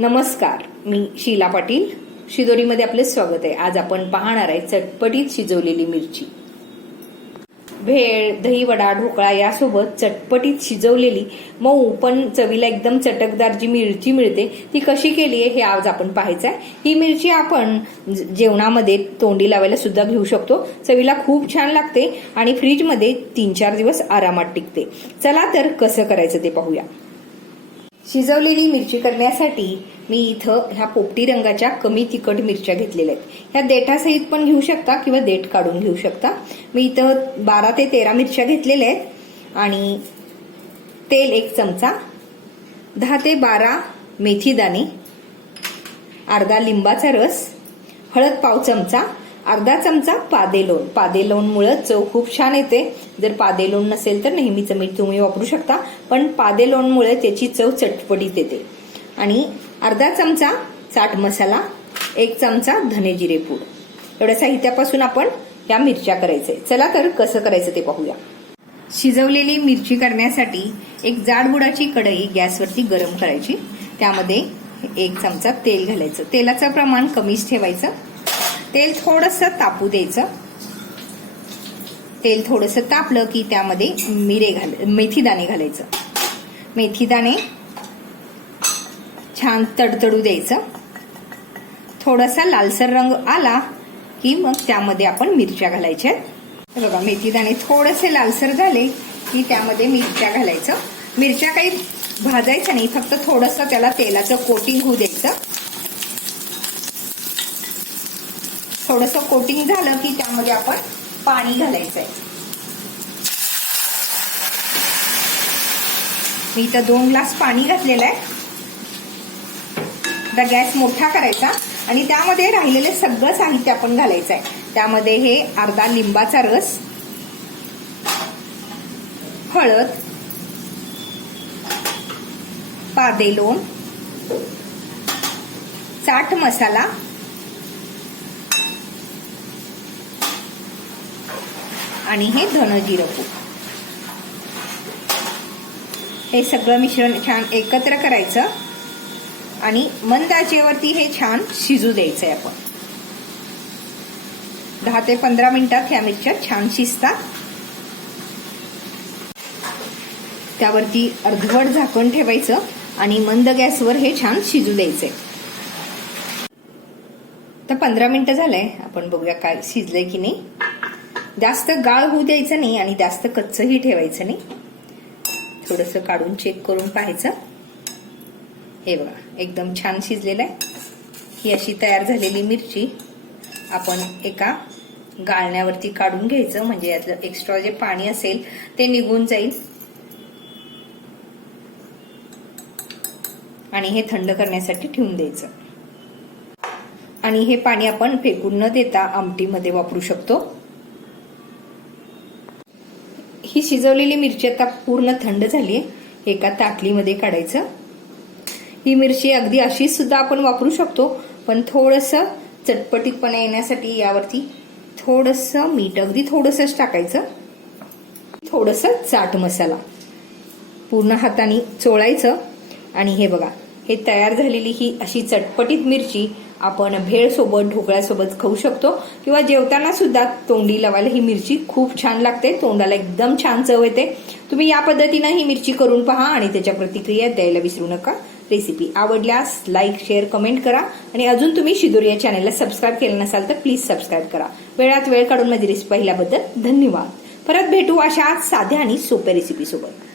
नमस्कार मी शीला पाटील. शिदोरीमध्ये आपले स्वागत आहे. आज आपण पाहणार आहे चटपटीत शिजवलेली मिरची. भेळ दहीवडा ढोकळा यासोबत चटपटीत शिजवलेली मऊ पण चवीला एकदम चटकदार जी मिरची मिळते ती कशी केली आहे हे आज आपण पाहायचं आहे ही मिरची आपण जेवणामध्ये तोंडी लावायला सुद्धा घेऊ शकतो. चवीला खूप छान लागते आणि फ्रीजमध्ये तीन चार दिवस आरामात टिकते. चला तर कसं करायचं ते पाहूया. शिजवलेली मिरची करण्यासाठी मी इथं ह्या पोपटी रंगाच्या कमी तिखट मिरच्या घेतलेल्या आहेत. ह्या देठासहित पण घेऊ शकता किंवा देठ काढून घेऊ शकता. मी इथं बारा ते तेरा मिरच्या घेतलेल्या आहेत आणि तेल एक चमचा दहा ते बारा मेथीदाणे अर्धा लिंबाचा रस हळद पाव चमचा अर्धा चमचा पादेलोण पादेलोणमुळे चव खूप छान येते. जर पादेलोण नसेल तर नेहमीचं मीठ तुम्ही वापरू शकता पण पादेलोणमुळे त्याची चव चटपटीत येते. आणि अर्धा चमचा चाट मसाला एक चमचा धने जिरे पूड. एवढ्या साहित्यापासून आपण या मिरच्या करायचंय चला तर कसं करायचं ते पाहूया. शिजवलेली मिरची करण्यासाठी एक जाडबुडाची कढई गॅसवरती गरम करायची. त्यामध्ये एक चमचा तेल घालायचं. तेलाचं प्रमाण कमीच ठेवायचं. तेल थोडंसं तापू द्यायचं. तेल थोडंसं तापलं की त्यामध्ये मिरे घाल मेथीदाणे घालायचं. मेथीदाणे छान तडतडू द्यायचं. थोडासा लालसर रंग आला की मग त्यामध्ये आपण मिरच्या घालायच्या. आहेत बघा मेथीदाणे थोडेसे लालसर झाले की त्यामध्ये मिरच्या घालायचं. मिरच्या काही भाजायच्या नाही फक्त थोडंसं त्याला तेलाचं कोटिंग होऊ द्यायचं. थोडंसं कोटिंग झालं की त्यामध्ये आपण पाणी घालायचंय. मी इथं दोन ग्लास पाणी घातलेलं आहे. आता गॅस मोठा करायचा आणि त्यामध्ये राहिलेले सगळं साहित्य आपण घालायचं आहे त्यामध्ये हे अर्धा लिंबाचा रस हळद पादेलोण चाट मसाला आणि हे धन जिरं पूड हे सगळं मिश्रण छान एकत्र करायचं आणि मंद आचेवरती हे छान शिजू द्यायचंय आपण. दहा ते पंधरा मिनिटात ह्या मिरच्या छान शिजतात. त्यावरती अर्धवट झाकण ठेवायचं आणि मंद गॅसवर हे छान शिजू द्यायचंय. तर पंधरा मिनिटं झालंय. आपण बघूया काय शिजलंय की नाही. जास्त गाळ होऊ द्यायचं नाही आणि जास्त कच्चही ठेवायचं नाही. थोडस काढून चेक करून पाहायचं. हे बघा एकदम छान शिजलेलं आहे. ही अशी तयार झालेली मिरची आपण एका गाळण्यावरती काढून घ्यायचं म्हणजे यातलं एक्स्ट्रा जे पाणी असेल ते निघून जाईल. आणि हे थंड करण्यासाठी ठेवून द्यायचं. आणि हे पाणी आपण फेकून न देता आमटीमध्ये वापरू शकतो. ही शिजवलेली मिरची आता पूर्ण थंड झाली आहे. एका ताटलीमध्ये काढायचं. ही मिरची अगदी अशी सुद्धा आपण वापरू शकतो पण थोडंसं चटपटीतपणा येण्यासाठी यावरती थोडंसं मीठ अगदी थोडंसंच टाकायचं. थोडंसं चाट मसाला. पूर्ण हाताने चोळायचं. आणि हे बघा हे तयार झालेली ही अशी चटपटीत मिरची आपण भेळसोबत ढोकळ्यासोबत खाऊ शकतो. किंवा जेवताना सुद्धा तोंडी लावायला ही मिरची खूप छान लागते. तोंडाला एकदम छान चव येते. तुम्ही या पद्धतीनं ही मिरची करून पहा आणि त्याच्या प्रतिक्रिया द्यायला विसरू नका. रेसिपी आवडल्यास लाईक शेअर कमेंट करा. आणि अजून तुम्ही शिदूर या चॅनलला सबस्क्राईब केलं नसाल तर प्लीज सबस्क्राईब करा. वेळात वेळ काढून माझी रेसिपी पाहिल्याबद्दल धन्यवाद. परत भेटू अशा साध्या आणि सोप्या रेसिपी सोबत.